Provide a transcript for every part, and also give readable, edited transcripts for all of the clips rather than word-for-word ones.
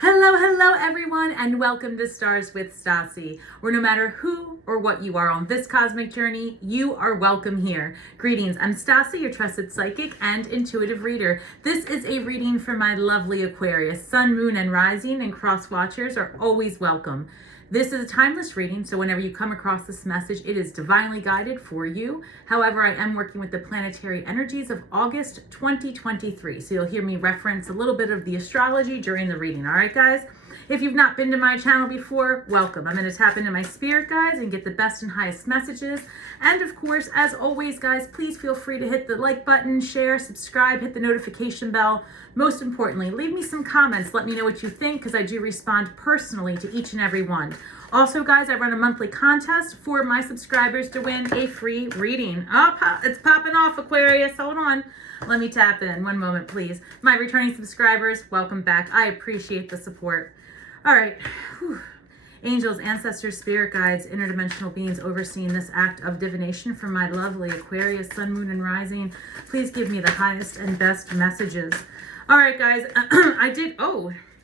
Hello everyone, and welcome to Stars with Stasi, where no matter who or what you are on this cosmic journey, you are welcome here. Greetings, I'm Stasi, your trusted psychic and intuitive reader. This is a reading for my lovely Aquarius. Sun, moon, and rising and cross watchers are always welcome. This is a timeless reading, so whenever you come across this message, it is divinely guided for you. However, I am working with the planetary energies of August 2023, so you'll hear me reference a little bit of the astrology during the reading. All right, guys? If you've not been to my channel before, welcome. I'm going to tap into my spirit guides and get the best and highest messages. And of course, as always, guys, please feel free to hit the like button, share, subscribe, hit the notification bell. Most importantly, leave me some comments. Let me know what you think, because I do respond personally to each and every one. Also, guys, I run a monthly contest for my subscribers to win a free reading. Oh, it's popping off, Aquarius. Hold on. Let me tap in. One moment, please. My returning subscribers, welcome back. I appreciate the support. All right. Whew. Angels, ancestors, spirit guides, interdimensional beings overseeing this act of divination from my lovely Aquarius, sun, moon, and rising. Please give me the highest and best messages. All right, guys.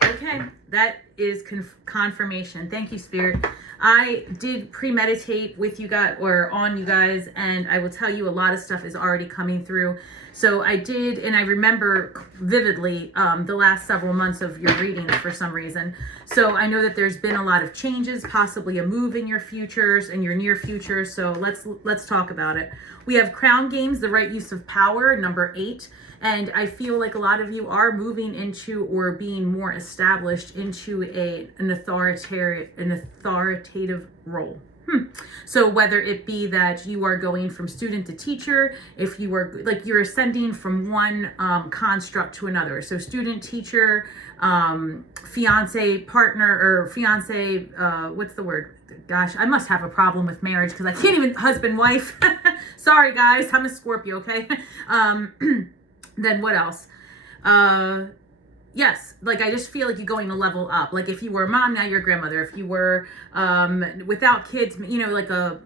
Okay. That is confirmation. Thank you, Spirit. I did premeditate with you guys, or on you guys, and I will tell you a lot of stuff is already coming through. So I did, and I remember vividly the last several months of your readings for some reason. So I know that there's been a lot of changes, possibly a move in your futures and your near future. So let's talk about it. We have Crown Games, the right use of power, number 8. And I feel like a lot of you are moving into or being more established into an authoritative role. So whether it be that you are going from student to teacher, if you are like you're ascending from one construct to another. So student, teacher, fiance, partner, or fiance, what's the word? Gosh, I must have a problem with marriage because I can't even husband, wife. Sorry guys, I'm a Scorpio, okay? Then what else? Yes, like I just feel like you're going to level up. Like if you were a mom, now you're a grandmother. If you were without kids, you know, like an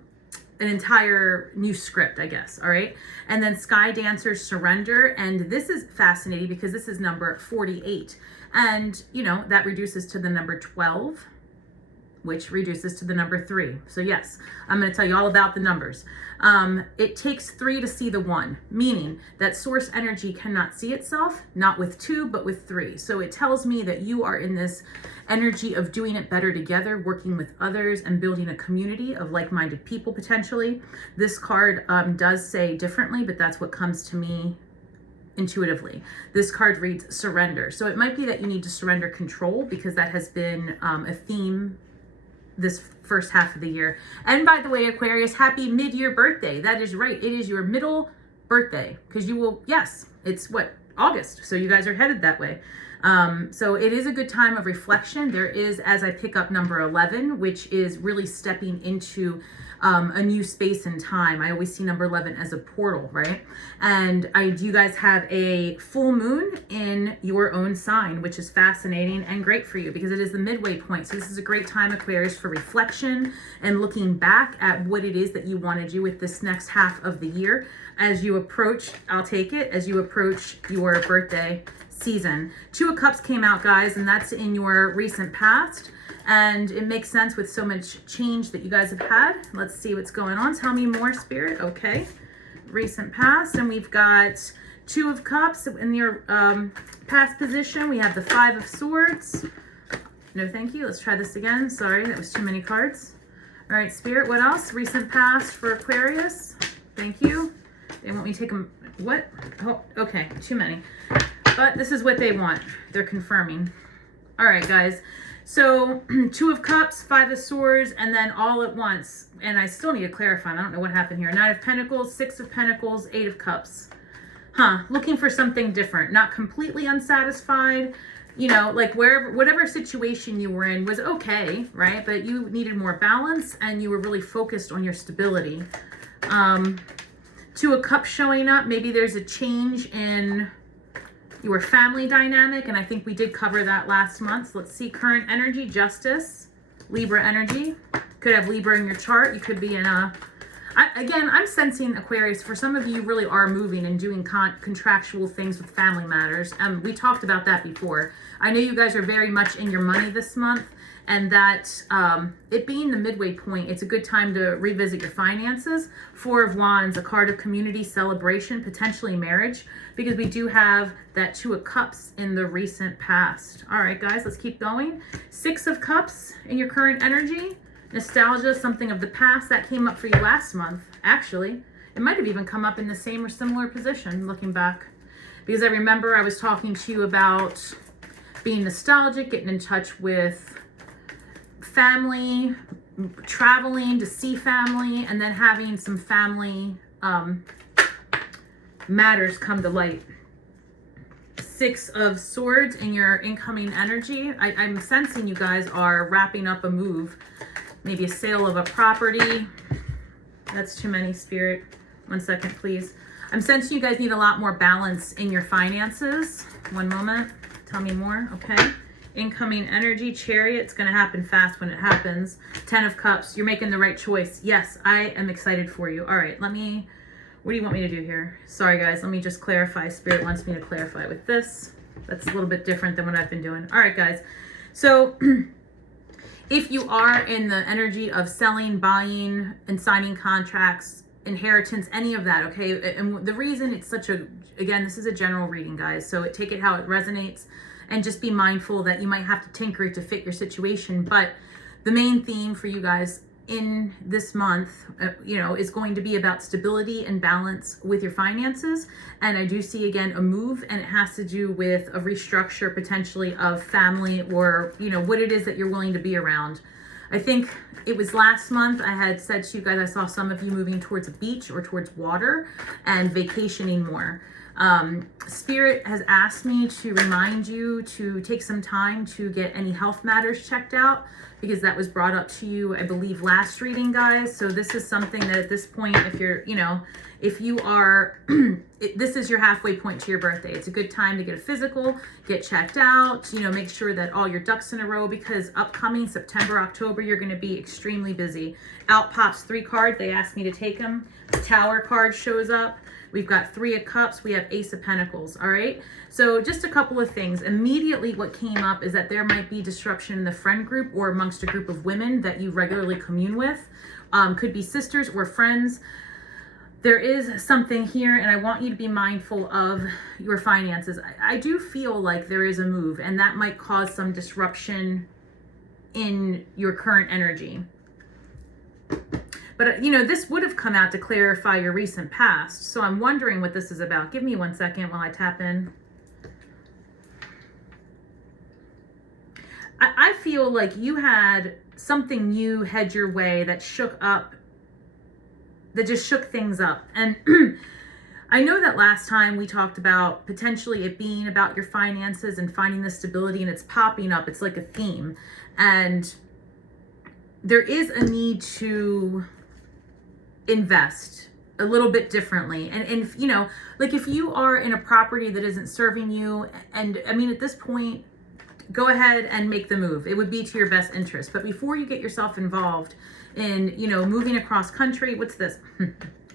entire new script, I guess. All right. And then Sky Dancers Surrender. And this is fascinating because this is number 48. And, you know, that reduces to the number 12, which reduces to the number 3. So yes, I'm going to tell you all about the numbers. It takes 3 to see the 1, meaning that source energy cannot see itself, not with 2, but with 3. So it tells me that you are in this energy of doing it better together, working with others, and building a community of like-minded people potentially. This card does say differently, but that's what comes to me intuitively. This card reads surrender. So it might be that you need to surrender control, because that has been a theme this first half of the year. And by the way, Aquarius, happy mid-year birthday. That is right. It is your middle birthday, because you will, yes, it's what, August. So you guys are headed that way. So it is a good time of reflection. There is, as I pick up number 11, which is really stepping into a new space and time. I always see number 11 as a portal, right? And you guys have a full moon in your own sign, which is fascinating and great for you because it is the midway point. So this is a great time, Aquarius, for reflection and looking back at what it is that you want to do with this next half of the year as you approach, I'll take it, as you approach your birthday season. 2 of Cups came out, guys, and that's in your recent past. And it makes sense with so much change that you guys have had. Let's see what's going on. Tell me more, Spirit. Okay. Recent past. And we've got 2 of Cups in your past position. We have the 5 of Swords. No, thank you. Let's try this again. Sorry, that was too many cards. All right, Spirit. What else? Recent past for Aquarius. Thank you. They want me to take them. What? Oh, okay. Too many. But this is what they want. They're confirming. All right, guys. So 2 of Cups, 5 of Swords, and then all at once. And I still need to clarify. I don't know what happened here. 9 of Pentacles, 6 of Pentacles, 8 of Cups. Looking for something different. Not completely unsatisfied. You know, like whatever situation you were in was okay, right? But you needed more balance and you were really focused on your stability. 2 of Cups showing up. Maybe there's a change in your family dynamic, and I think we did cover that last month. So let's see, current energy, Justice, Libra energy. Could have Libra in your chart. You could be in a, Again, I'm sensing, Aquarius, for some of you really are moving and doing contractual things with family matters. We talked about that before. I know you guys are very much in your money this month, and that it being the midway point, it's a good time to revisit your finances. Four of Wands, a card of community, celebration, potentially marriage, because we do have that Two of Cups in the recent past. All right, guys, let's keep going. Six of Cups in your current energy. Nostalgia, something of the past. That came up for you last month, actually. It might have even come up in the same or similar position, looking back. Because I remember I was talking to you about being nostalgic, getting in touch with family, traveling to see family, and then having some family matters come to light. Six of Swords in your incoming energy. I'm sensing you guys are wrapping up a move. Maybe a sale of a property. That's too many, Spirit. 1 second, please. I'm sensing you guys need a lot more balance in your finances. One moment. Tell me more. Okay. Incoming energy, Chariot. It's going to happen fast when it happens. 10 of Cups. You're making the right choice. Yes, I am excited for you. All right. What do you want me to do here? Sorry, guys. Let me just clarify. Spirit wants me to clarify with this. That's a little bit different than what I've been doing. All right, guys. So if you are in the energy of selling, buying, and signing contracts, inheritance, any of that, okay? And the reason it's such a, again, this is a general reading, guys, so take it how it resonates, and just be mindful that you might have to tinker it to fit your situation. But the main theme for you guys in this month, is going to be about stability and balance with your finances. And I do see, again, a move, and it has to do with a restructure potentially of family, or, what it is that you're willing to be around. I think it was last month I had said to you guys, I saw some of you moving towards a beach or towards water and vacationing more. Spirit has asked me to remind you to take some time to get any health matters checked out, because that was brought up to you, I believe, last reading, guys. So this is something that at this point, if you're, if you are, this is your halfway point to your birthday. It's a good time to get a physical, get checked out, make sure that all your ducks in a row, because upcoming September, October, you're going to be extremely busy. Out pops 3 cards. They asked me to take them. The Tower card shows up. We've got 3 of Cups. We have Ace of Pentacles. All right. So just a couple of things. Immediately what came up is that there might be disruption in the friend group or amongst a group of women that you regularly commune with. Could be sisters or friends. There is something here, and I want you to be mindful of your finances. I do feel like there is a move, and that might cause some disruption in your current energy. But, this would have come out to clarify your recent past. So I'm wondering what this is about. Give me 1 second while I tap in. I feel like you had something new head your way that just shook things up. And I know that last time we talked about potentially it being about your finances and finding the stability, and it's popping up. It's like a theme. And there is a need to invest a little bit differently. And like if you are in a property that isn't serving you, and I mean, at this point, go ahead and make the move. It would be to your best interest. But before you get yourself involved in, moving across country, what's this?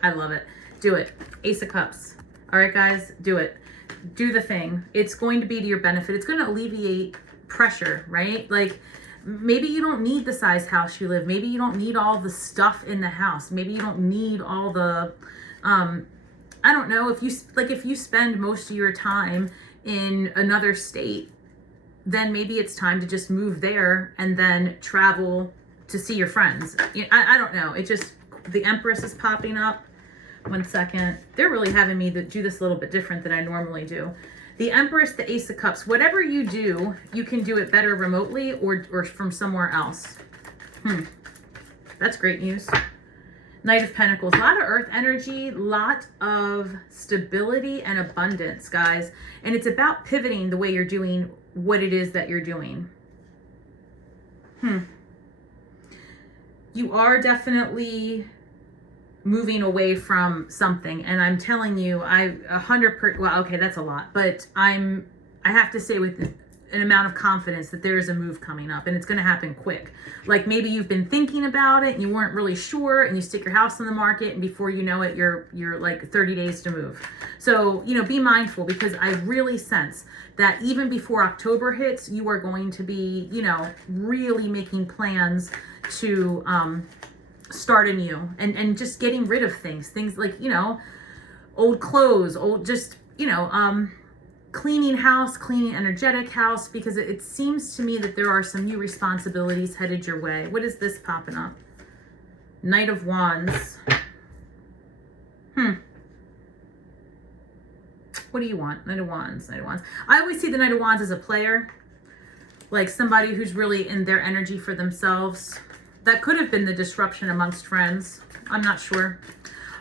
I love it. Do it. Ace of Cups. All right, guys, do it. Do the thing. It's going to be to your benefit. It's going to alleviate pressure, right? Like, maybe you don't need the size house you live. Maybe you don't need all the stuff in the house. Maybe you don't need all the, I don't know, if you spend most of your time in another state, then maybe it's time to just move there and then travel to see your friends. I don't know. It just, the Empress is popping up. 1 second. They're really having me do this a little bit different than I normally do. The Empress, the Ace of Cups, whatever you do, you can do it better remotely or from somewhere else. That's great news. Knight of Pentacles, a lot of earth energy, lot of stability and abundance, guys. And it's about pivoting the way you're doing what it is that you're doing. You are definitely moving away from something, and I'm telling you, well, okay, that's a lot, but I have to say, with an amount of confidence that there is a move coming up and it's going to happen quick. Like maybe you've been thinking about it and you weren't really sure and you stick your house on the market and before you know it, you're like 30 days to move. So, you know, be mindful because I really sense that even before October hits, you are going to be, you know, really making plans to start anew and just getting rid of things like, you know, old clothes, just, you know, cleaning house, cleaning energetic house, because it seems to me that there are some new responsibilities headed your way. What is this popping up? Knight of Wands. What do you want? Knight of Wands, Knight of Wands. I always see the Knight of Wands as a player, like somebody who's really in their energy for themselves. That could have been the disruption amongst friends. I'm not sure.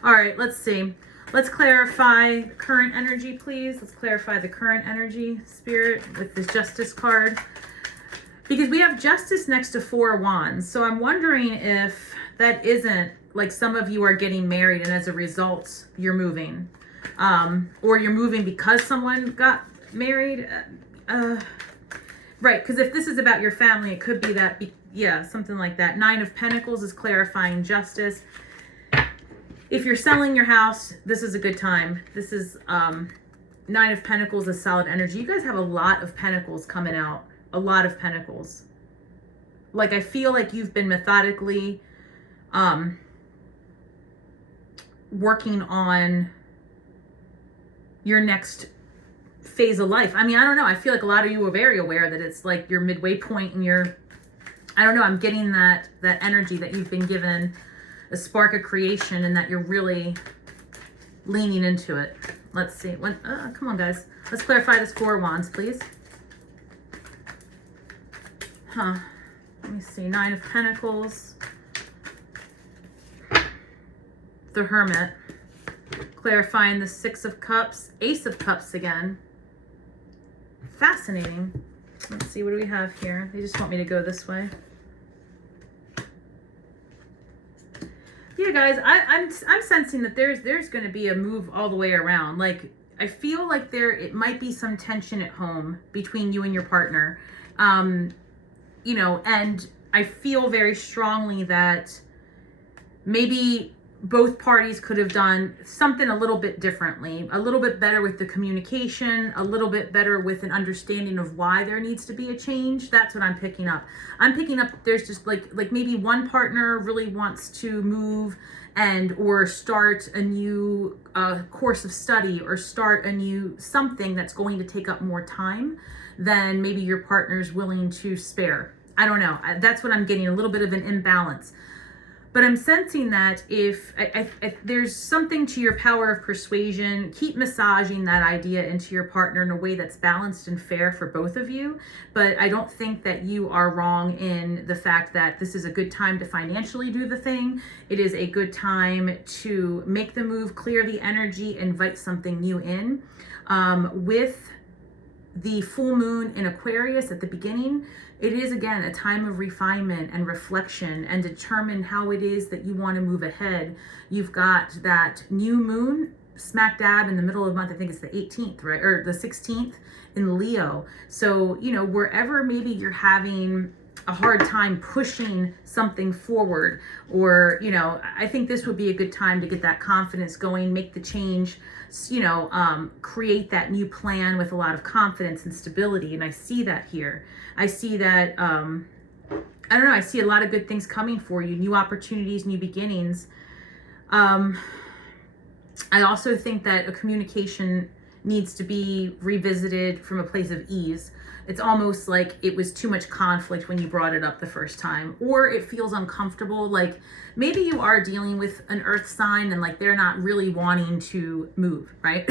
All right, let's see. Let's clarify current energy, please. Let's clarify the current energy, Spirit, with this Justice card. Because we have Justice next to Four of Wands. So I'm wondering if that isn't, like some of you are getting married and as a result, you're moving. Or you're moving because someone got married. Right, because if this is about your family, it could be that, yeah, something like that. Nine of Pentacles is clarifying justice. If you're selling your house, this is a good time. This is Nine of Pentacles is solid energy. You guys have a lot of Pentacles coming out. A lot of Pentacles. Like I feel like you've been methodically working on your next phase of life. I mean, I don't know. I feel like a lot of you are very aware that it's like your midway point and you're, I don't know, I'm getting that energy that you've been given a spark of creation and that you're really leaning into it. Let's see. Come on, guys. Let's clarify this Four of Wands, please. Let me see. Nine of Pentacles. The Hermit. Clarifying the Six of Cups. Ace of Cups again. Fascinating. Let's see. What do we have here? They just want me to go this way. Yeah, guys, I'm sensing that there's going to be a move all the way around. Like, I feel like it might be some tension at home between you and your partner. You know, and I feel very strongly that maybe both parties could have done something a little bit differently, a little bit better with the communication, a little bit better with an understanding of why there needs to be a change. That's what I'm picking up. I'm picking up there's just like maybe one partner really wants to move or start a new course of study or start a new something that's going to take up more time than maybe your partner's willing to spare. I don't know. That's what I'm getting, a little bit of an imbalance. But I'm sensing that if there's something to your power of persuasion, keep massaging that idea into your partner in a way that's balanced and fair for both of you. But I don't think that you are wrong in the fact that this is a good time to financially do the thing. It is a good time to make the move, clear the energy, invite something new in. With the full moon in Aquarius at the beginning, it is again a time of refinement and reflection and determine how it is that you want to move ahead. You've got that new moon smack dab in the middle of the month. I think it's the 18th, right? Or the 16th in Leo. So, you know, wherever maybe you're having a hard time pushing something forward, or, you know, I think this would be a good time to get that confidence going, make the change, you know, create that new plan with a lot of confidence and stability. And I see that here. I see that, I don't know, I see a lot of good things coming for you, new opportunities, new beginnings. I also think that a communication needs to be revisited from a place of ease. It's almost like it was too much conflict when you brought it up the first time, or it feels uncomfortable. Like maybe you are dealing with an earth sign and like they're not really wanting to move, right?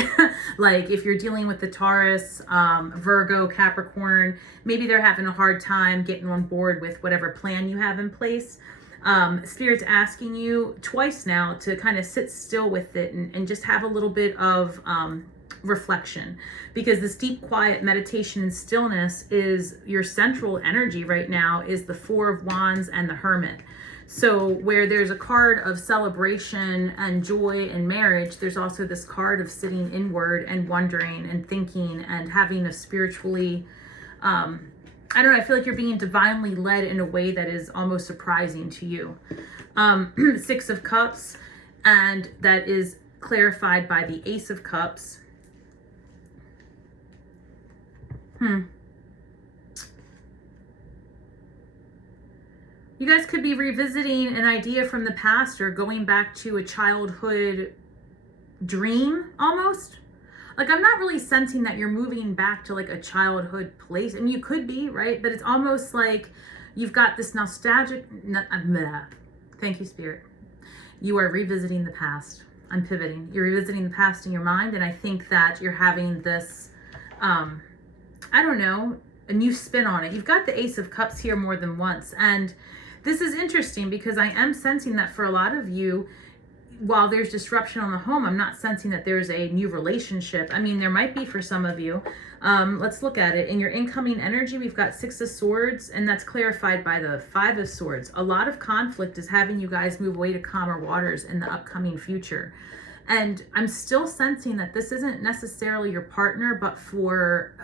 Like if you're dealing with the Taurus, Virgo, Capricorn, maybe they're having a hard time getting on board with whatever plan you have in place. Spirit's asking you twice now to kind of sit still with it and just have a little bit of reflection, because this deep quiet meditation and stillness is your central energy right now, is the Four of Wands and the Hermit. So where there's a card of celebration and joy and marriage, there's also this card of sitting inward and wondering and thinking and having a spiritually I don't know, I feel like you're being divinely led in a way that is almost surprising to you. 6 of Cups, and that is clarified by the Ace of Cups. You guys could be revisiting an idea from the past or going back to a childhood dream almost. Like, I'm not really sensing that you're moving back to like a childhood place. And you could be, right? But it's almost like you've got this nostalgic, thank you, Spirit. You are revisiting the past. I'm pivoting. You're revisiting the past in your mind. And I think that you're having this, I don't know, a new spin on it. You've got the Ace of Cups here more than once. And this is interesting because I am sensing that for a lot of you, while there's disruption on the home, I'm not sensing that there's a new relationship. I mean, there might be for some of you. Let's look at it. In your incoming energy, we've got 6 of Swords, and that's clarified by the 5 of Swords. A lot of conflict is having you guys move away to calmer waters in the upcoming future. And I'm still sensing that this isn't necessarily your partner, but for...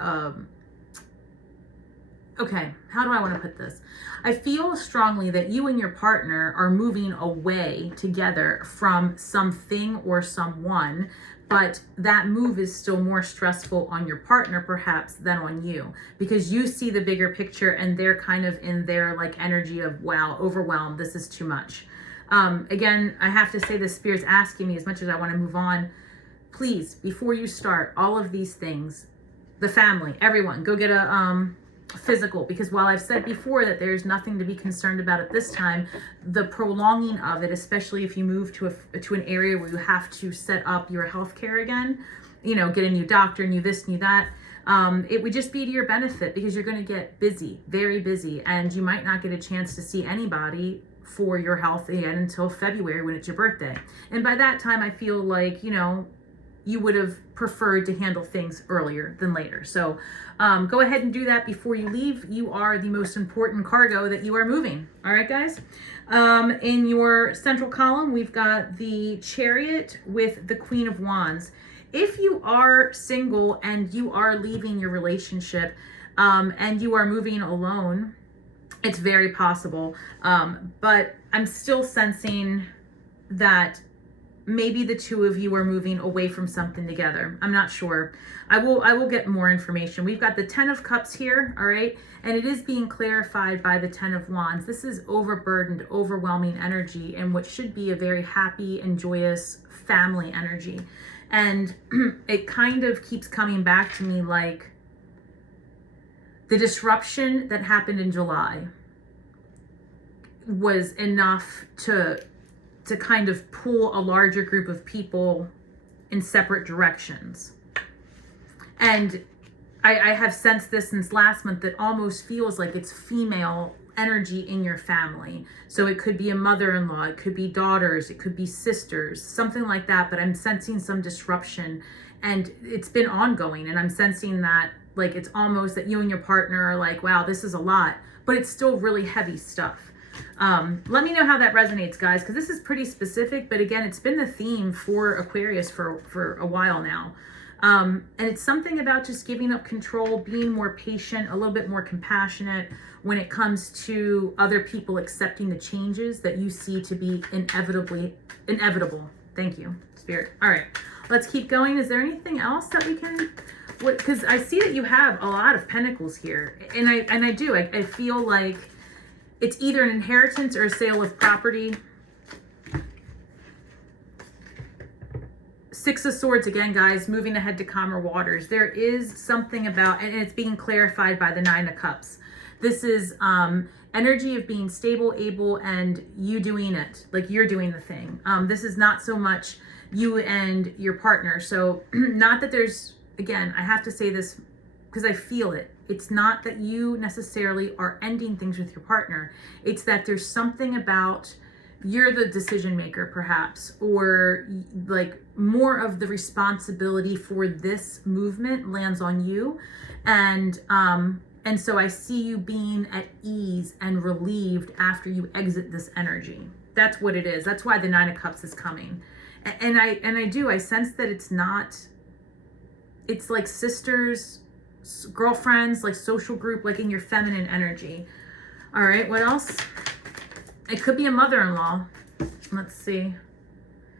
okay, how do I want to put this? I feel strongly that you and your partner are moving away together from something or someone, but that move is still more stressful on your partner perhaps than on you, because you see the bigger picture and they're kind of in their like energy of, wow, overwhelmed, this is too much. Again, I have to say the Spirit's asking me, as much as I want to move on, please, before you start all of these things, the family, everyone, go get a physical, because while I've said before that there's nothing to be concerned about at this time, the prolonging of it, especially if you move to an area where you have to set up your healthcare again, you know, get a new doctor, new this, new that, it would just be to your benefit, because you're going to get busy, very busy, and you might not get a chance to see anybody for your health again until February when it's your birthday. And by that time, I feel like, you know, you would have preferred to handle things earlier than later. So go ahead and do that before you leave. You are the most important cargo that you are moving. All right, guys. In your central column, we've got the Chariot with the Queen of Wands. If you are single and you are leaving your relationship and you are moving alone, it's very possible. But I'm still sensing that maybe the two of you are moving away from something together. I'm not sure. I will get more information. We've got the 10 of Cups here, all right? And it is being clarified by the 10 of Wands. This is overburdened, overwhelming energy and what should be a very happy and joyous family energy. And it kind of keeps coming back to me like the disruption that happened in July was enough to kind of pull a larger group of people in separate directions. And I have sensed this since last month, that almost feels like it's female energy in your family. So it could be a mother-in-law, it could be daughters, it could be sisters, something like that. But I'm sensing some disruption, and it's been ongoing. And I'm sensing that like it's almost that you and your partner are like, wow, this is a lot, but it's still really heavy stuff. Let me know how that resonates, guys, because this is pretty specific, but again, it's been the theme for Aquarius for a while now. And it's something about just giving up control, being more patient, a little bit more compassionate when it comes to other people accepting the changes that you see to be inevitable. Thank you, Spirit. All right, let's keep going. Is there anything else that we can, because I see that you have a lot of pentacles here, and I feel like it's either an inheritance or a sale of property. 6 of Swords again, guys, moving ahead to calmer waters. There is something about, and it's being clarified by the 9 of Cups. This is energy of being stable, able, and you doing it, like you're doing the thing. This is not so much you and your partner. So not that there's, again, I have to say this because I feel it. It's not that you necessarily are ending things with your partner. It's that there's something about you're the decision maker perhaps, or like more of the responsibility for this movement lands on you. And so I see you being at ease and relieved after you exit this energy. That's what it is. That's why the 9 of Cups is coming. And I sense that it's not, it's like sisters girlfriends, like social group, like in your feminine energy. All right, what else? It could be a mother-in-law. Let's see.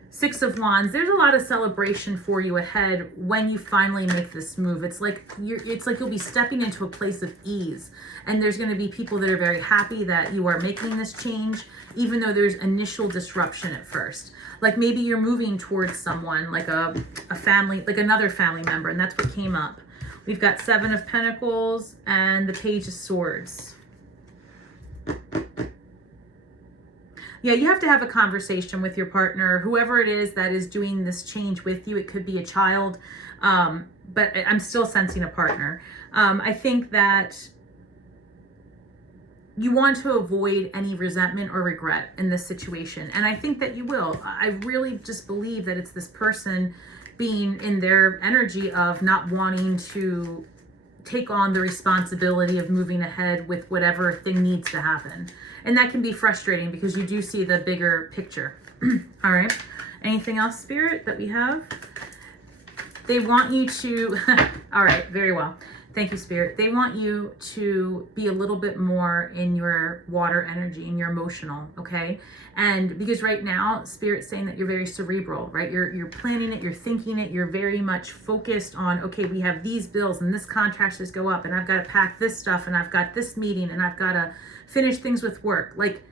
6 of Wands. There's a lot of celebration for you ahead when you finally make this move. It's like you'll be stepping into a place of ease, and there's going to be people that are very happy that you are making this change, even though there's initial disruption at first. Like maybe you're moving towards someone, like a family, like another family member, and that's what came up. We've got 7 of Pentacles and the Page of Swords. Yeah, you have to have a conversation with your partner, whoever it is that is doing this change with you. It could be a child, but I'm still sensing a partner. I think that you want to avoid any resentment or regret in this situation. And I think that you will. I really just believe that it's this person being in their energy of not wanting to take on the responsibility of moving ahead with whatever thing needs to happen. And that can be frustrating because you do see the bigger picture. All right. Anything else, Spirit, that we have? They want you to, all right, very well. Thank you, Spirit. They want you to be a little bit more in your water energy, in your emotional, okay? And because right now, Spirit's saying that you're very cerebral, right? You're planning it, you're thinking it, you're very much focused on, okay, we have these bills and this contract just go up and I've got to pack this stuff and I've got this meeting and I've got to finish things with work. Like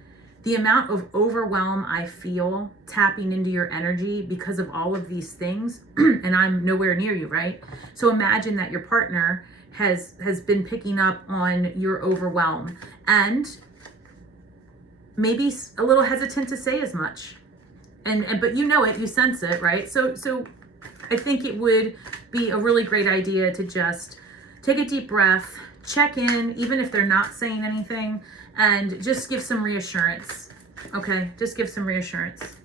the amount of overwhelm I feel tapping into your energy because of all of these things, and I'm nowhere near you, right? So imagine that your partner has been picking up on your overwhelm and maybe a little hesitant to say as much, and but you know it, you sense it, right? So I think it would be a really great idea to just take a deep breath, check in, even if they're not saying anything, and just give some reassurance. Okay, just give some reassurance.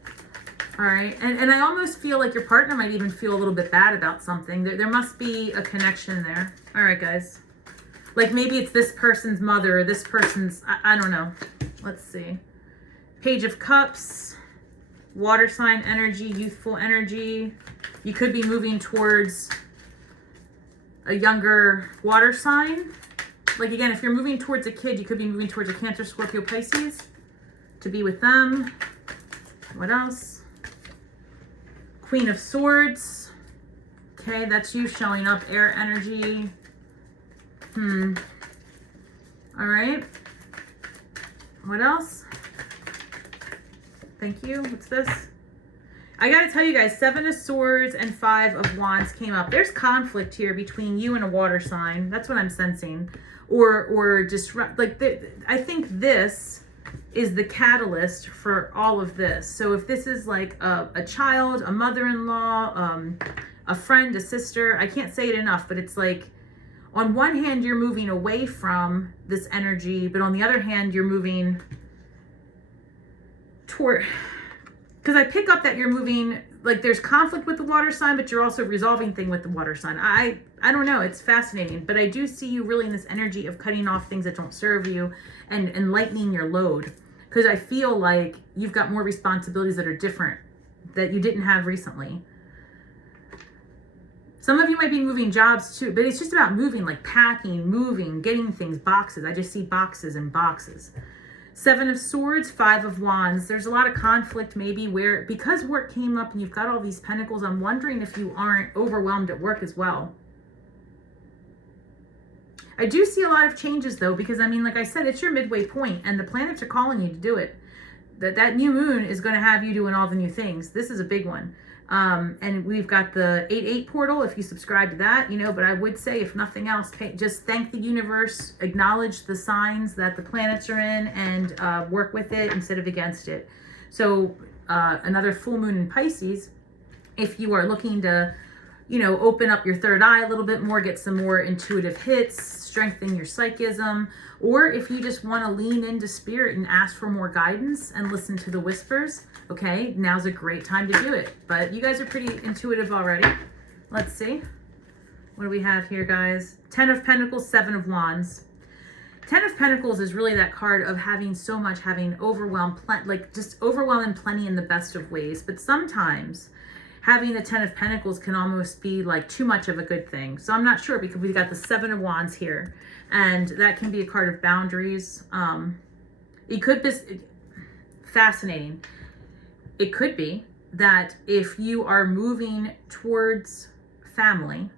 All right, and I almost feel like your partner might even feel a little bit bad about something. There must be a connection there. All right, guys. Like maybe it's this person's mother or this person's, I don't know. Let's see. Page of Cups, water sign energy, youthful energy. You could be moving towards a younger water sign. Like again, if you're moving towards a kid, you could be moving towards a Cancer, Scorpio, Pisces to be with them. What else? Queen of Swords. Okay, that's you showing up, air energy. All right. What else? Thank you. What's this? I got to tell you guys, 7 of Swords and 5 of Wands came up. There's conflict here between you and a water sign. That's what I'm sensing. Or disrupt. Like I think this is the catalyst for all of this. So if this is like a child, a mother-in-law, a friend, a sister, I can't say it enough, but it's like on one hand you're moving away from this energy, but on the other hand you're moving toward, because I pick up that you're moving, like there's conflict with the water sign, but you're also resolving thing with the water sign. I don't know, it's fascinating, but I do see you really in this energy of cutting off things that don't serve you and lightening your load, because I feel like you've got more responsibilities that are different that you didn't have recently. Some of you might be moving jobs too, but it's just about moving, like packing, moving, getting things, boxes. I just see boxes and boxes. 7 of Swords, 5 of Wands. There's a lot of conflict maybe where, because work came up and you've got all these pentacles, I'm wondering if you aren't overwhelmed at work as well. I do see a lot of changes though, because I mean, like I said, it's your midway point and the planets are calling you to do it. That new moon is going to have you doing all the new things. This is a big one. And we've got the 8/8 portal if you subscribe to that, you know, but I would say if nothing else, just thank the universe, acknowledge the signs that the planets are in, and work with it instead of against it. So another full moon in Pisces, if you are looking to, you know, open up your third eye a little bit more, get some more intuitive hits, strengthen your psychism, or if you just want to lean into spirit and ask for more guidance and listen to the whispers, okay, now's a great time to do it. But you guys are pretty intuitive already. Let's see. What do we have here, guys? 10 of Pentacles, 7 of Wands. 10 of Pentacles is really that card of having so much, having overwhelm, like just overwhelm and plenty in the best of ways. But sometimes having the 10 of Pentacles can almost be like too much of a good thing. So I'm not sure, because we've got the 7 of Wands here, and that can be a card of boundaries. It could be fascinating. It could be that if you are moving towards family,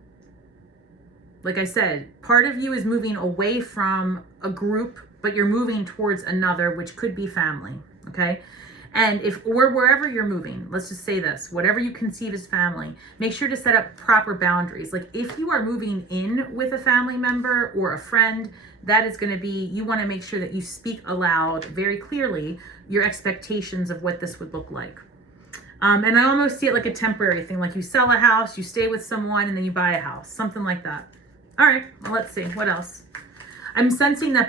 like I said, part of you is moving away from a group, but you're moving towards another, which could be family, okay? And or wherever you're moving, let's just say this, whatever you conceive as family, make sure to set up proper boundaries. Like if you are moving in with a family member or a friend, that is going to be, you want to make sure that you speak aloud very clearly your expectations of what this would look like. And I almost see it like a temporary thing, like you sell a house, you stay with someone, and then you buy a house, something like that. All right, well, let's see, what else? I'm sensing that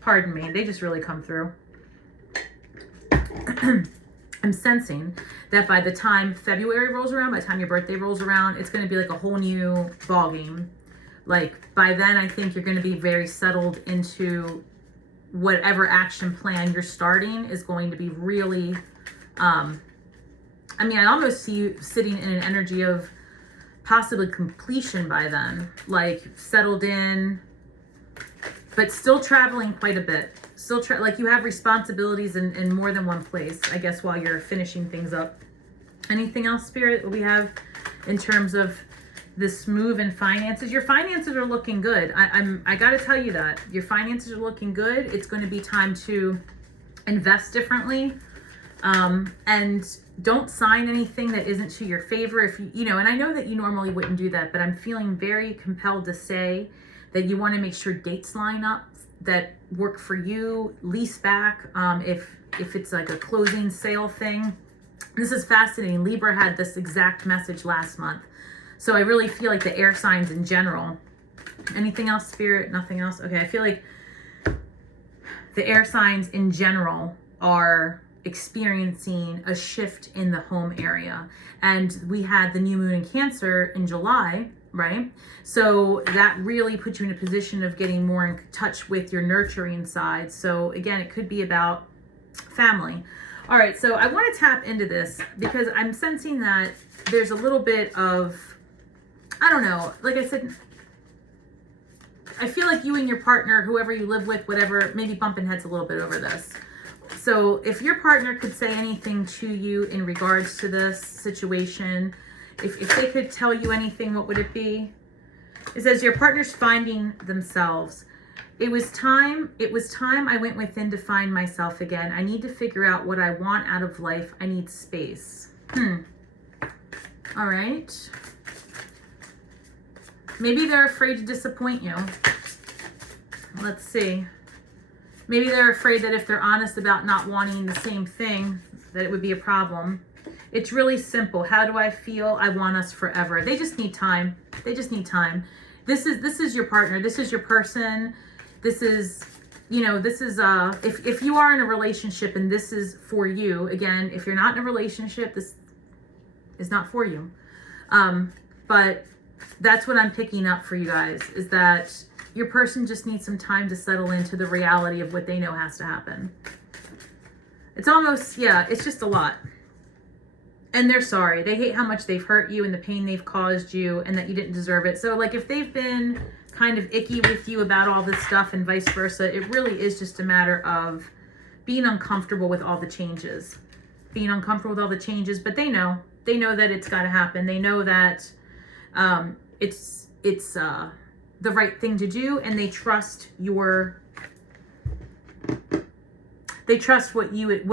pardon me, they just really come through. I'm sensing that by the time February rolls around, by the time your birthday rolls around, it's going to be like a whole new ball game. Like by then, I think you're going to be very settled into whatever action plan you're starting is going to be really, I mean, I almost see you sitting in an energy of possibly completion by then, like settled in, but still traveling quite a bit. Still like you have responsibilities in more than one place, I guess, while you're finishing things up. Anything else, Spirit, that we have in terms of this move in finances? Your finances are looking good. I got to tell you that your finances are looking good. It's going to be time to invest differently, and don't sign anything that isn't to your favor. If you know, and I know that you normally wouldn't do that, but I'm feeling very compelled to say that you want to make sure dates line up that work for you. Lease back, if it's like a closing sale thing. This is fascinating. Libra had this exact message last month. So I really feel like the air signs in general. Anything else, Spirit? Nothing else? Okay, I feel like the air signs in general are experiencing a shift in the home area. And we had the new moon in Cancer in July, right? So that really put you in a position of getting more in touch with your nurturing side. So again, it could be about family. All right, so I want to tap into this because I'm sensing that there's a little bit of, I don't know, like I said, I feel like you and your partner, whoever you live with, whatever, maybe bumping heads a little bit over this. So if your partner could say anything to you in regards to this situation, if they could tell you anything, what would it be? It says your partner's finding themselves. It was time I went within to find myself again. I need to figure out what I want out of life. I need space. All right. Maybe they're afraid to disappoint you. Let's see. Maybe they're afraid that if they're honest about not wanting the same thing, that it would be a problem. It's really simple. How do I feel? I want us forever. They just need time. They just need time. This is your partner. This is your person. This is, you know, this is, if you are in a relationship and this is for you, again, if you're not in a relationship, this is not for you. But that's what I'm picking up for you guys, is that your person just needs some time to settle into the reality of what they know has to happen. It's almost, yeah, it's just a lot. And they're sorry. They hate how much they've hurt you and the pain they've caused you and that you didn't deserve it. So like if they've been kind of icky with you about all this stuff and vice versa, it really is just a matter of being uncomfortable with all the changes. Being uncomfortable with all the changes, but they know that it's got to happen. They know that it's the right thing to do, and they trust what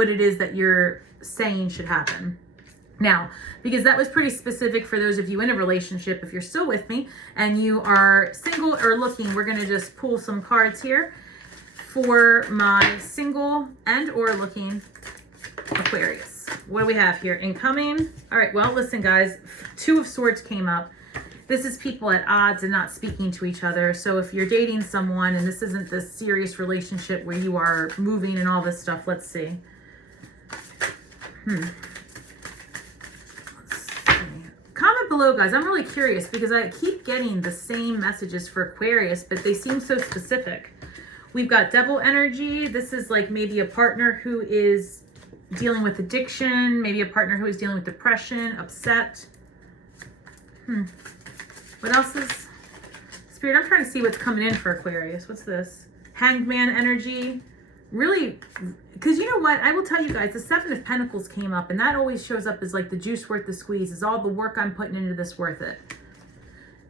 it is that you're saying should happen. Now, because that was pretty specific for those of you in a relationship, if you're still with me and you are single or looking, we're going to just pull some cards here for my single and or looking Aquarius. What do we have here? Incoming. All right, well, listen, guys, 2 of Swords came up. This is people at odds and not speaking to each other. So if you're dating someone and this isn't this serious relationship where you are moving and all this stuff, let's see. Comment below, guys. I'm really curious because I keep getting the same messages for Aquarius, but they seem so specific. We've got Devil energy. This is like maybe a partner who is dealing with addiction, maybe a partner who is dealing with depression, upset. What else is, Spirit, I'm trying to see what's coming in for Aquarius. What's this? Hanged Man energy. Really, because you know what? I will tell you guys, the Seven of Pentacles came up, and that always shows up as like the juice worth the squeeze. Is all the work I'm putting into this worth it?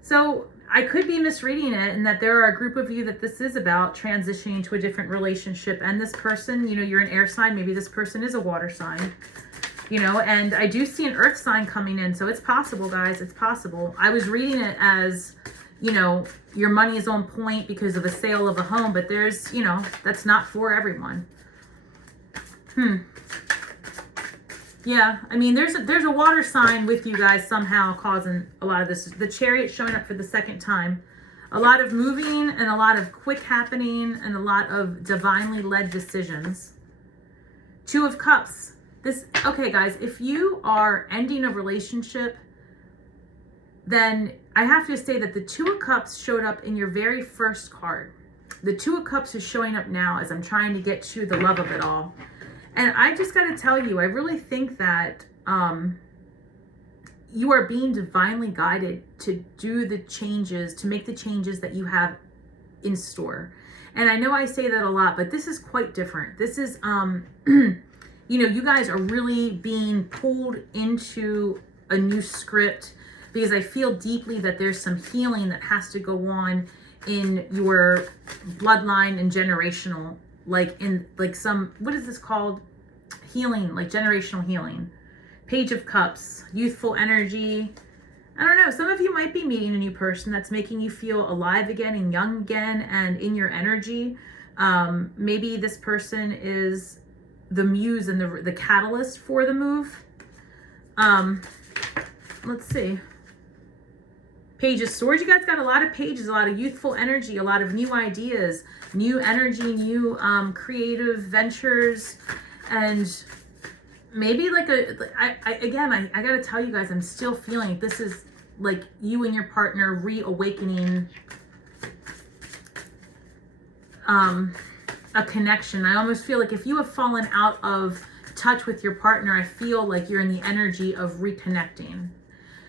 So I could be misreading it, and that there are a group of you that this is about transitioning to a different relationship. And this person, you know, you're an air sign. Maybe this person is a water sign, you know, and I do see an earth sign coming in. So it's possible, guys. It's possible. I was reading it as, you know, your money is on point because of a sale of a home, but there's, you know, that's not for everyone. Yeah, I mean, there's a water sign with you guys somehow causing a lot of this. The Chariot showing up for the second time. A lot of moving and a lot of quick happening and a lot of divinely led decisions. Two of Cups. This, okay, guys, if you are ending a relationship, then I have to say that the Two of Cups showed up in your very first card. The Two of Cups is showing up now as I'm trying to get to the love of it all. And I just got to tell you, I really think that you are being divinely guided to do the changes, to make the changes that you have in store. And I know I say that a lot, but this is quite different. This is, you know, you guys are really being pulled into a new script, because I feel deeply that there's some healing that has to go on in your bloodline and generational, like in like some, what is this called? Healing, like generational healing. Page of Cups, youthful energy. I don't know. Some of you might be meeting a new person that's making you feel alive again and young again and in your energy. Maybe this person is the muse and the catalyst for the move. Let's see. Page of Swords. You guys got a lot of pages, a lot of youthful energy, a lot of new ideas, new energy, new creative ventures, and maybe like I gotta tell you guys, I'm still feeling this is like you and your partner reawakening a connection. I almost feel like if you have fallen out of touch with your partner, I feel like you're in the energy of reconnecting.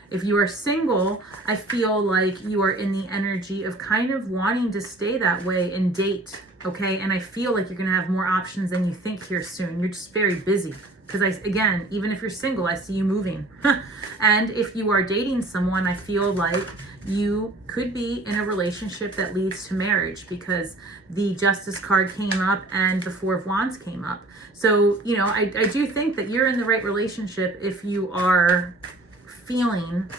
If you are single, I feel like you are in the energy of kind of wanting to stay that way and date, okay? And I feel like you're going to have more options than you think here soon. You're just very busy. Because again, even if you're single, I see you moving. And if you are dating someone, I feel like you could be in a relationship that leads to marriage, because the Justice card came up and the Four of Wands came up. So, you know, I do think that you're in the right relationship if you are feeling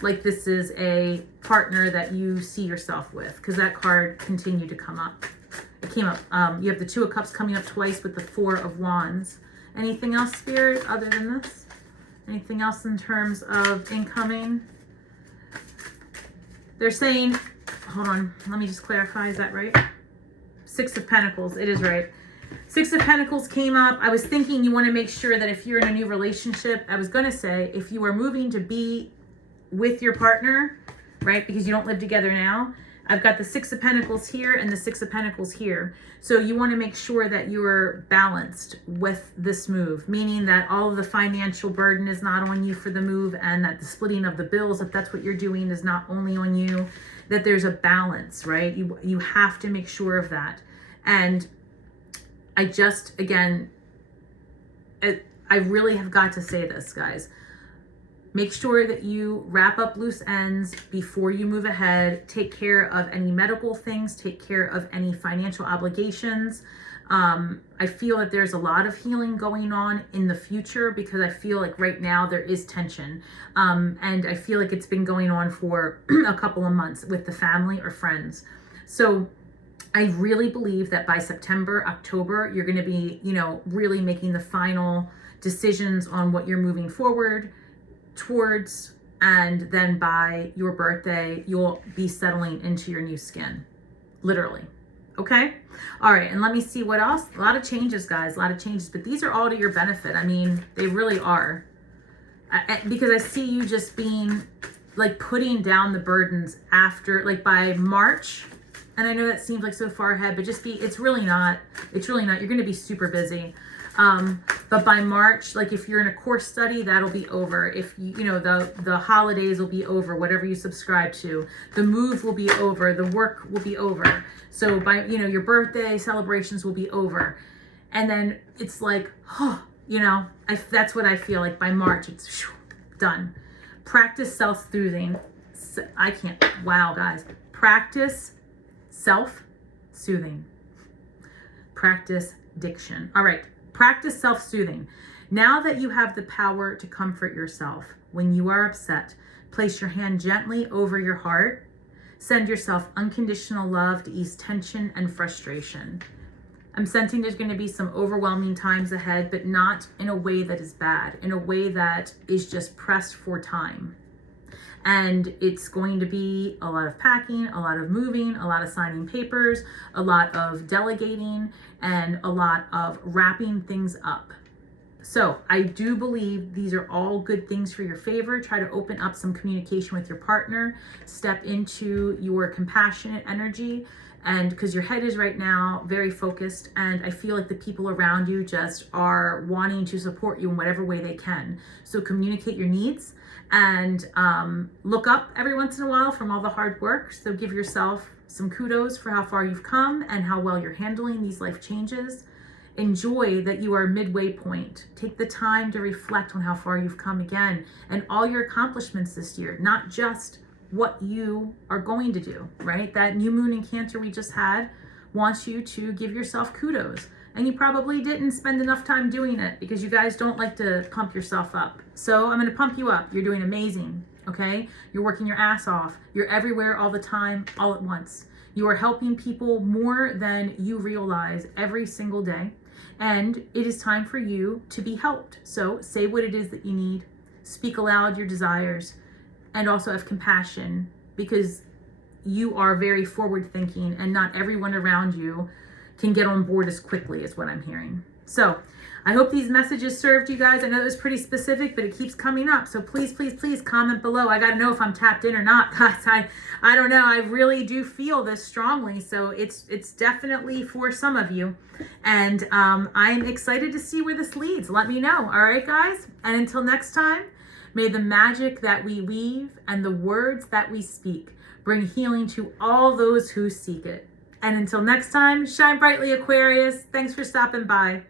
like this is a partner that you see yourself with, because that card continued to come up. It came up. You have the Two of Cups coming up twice with the Four of Wands. Anything else, Spirit, other than this? Anything else in terms of incoming? They're saying, hold on, let me just clarify, is that right? Six of Pentacles, it is right. Six of Pentacles came up. I was thinking you want to make sure that if you're in a new relationship, I was going to say, if you are moving to be with your partner, right, because you don't live together now, I've got the Six of Pentacles here and the Six of Pentacles here. So you want to make sure that you're balanced with this move, meaning that all of the financial burden is not on you for the move, and that the splitting of the bills, if that's what you're doing, is not only on you, that there's a balance, right? You have to make sure of that. And I just, again, I really have got to say this, guys. Make sure that you wrap up loose ends before you move ahead. Take care of any medical things. Take care of any financial obligations. I feel that there's a lot of healing going on in the future, because I feel like right now there is tension. And I feel like it's been going on for a couple of months with the family or friends. So I really believe that by September, October, you're going to be, you know, really making the final decisions on what you're moving forward towards. And then by your birthday, you'll be settling into your new skin, literally. Okay. All right. And let me see what else. A lot of changes, guys, a lot of changes, but these are all to your benefit. I mean, they really are. Because I see you just being like putting down the burdens after, like by March. And I know that seems like so far ahead, but just it's really not. It's really not. You're going to be super busy. But by March, like if you're in a course study, that'll be over. If you know, the holidays will be over, whatever you subscribe to, the move will be over, the work will be over. So by, you know, your birthday celebrations will be over. And then it's like, oh, you know, that's what I feel like by March, it's done. Practice self-soothing. I can't, wow, guys. Practice self-soothing. Practice diction. All right, practice self-soothing. Now that you have the power to comfort yourself when you are upset, place your hand gently over your heart. Send yourself unconditional love to ease tension and frustration. I'm sensing there's going to be some overwhelming times ahead, but not in a way that is bad, in a way that is just pressed for time. And it's going to be a lot of packing, a lot of moving, a lot of signing papers, a lot of delegating, and a lot of wrapping things up. So I do believe these are all good things for your favor. Try to open up some communication with your partner. Step into your compassionate energy. And because your head is right now very focused, and I feel like the people around you just are wanting to support you in whatever way they can. So communicate your needs and look up every once in a while from all the hard work. So give yourself some kudos for how far you've come and how well you're handling these life changes. Enjoy that you are midway point. Take the time to reflect on how far you've come again and all your accomplishments this year, not just what you are going to do, right? That new moon in Cancer we just had wants you to give yourself kudos. And you probably didn't spend enough time doing it because you guys don't like to pump yourself up. So I'm going to pump you up. You're doing amazing, okay? You're working your ass off. You're everywhere all the time, all at once. You are helping people more than you realize every single day. And it is time for you to be helped. So say what it is that you need. Speak aloud your desires. And also have compassion, because you are very forward thinking and not everyone around you can get on board as quickly as what I'm hearing. So I hope these messages served you guys. I know it was pretty specific, but it keeps coming up. So please, please, please comment below. I got to know if I'm tapped in or not, guys. I don't know. I really do feel this strongly. So it's definitely for some of you. And I'm excited to see where this leads. Let me know. All right, guys. And until next time, may the magic that we weave and the words that we speak bring healing to all those who seek it. And until next time, shine brightly, Aquarius. Thanks for stopping by.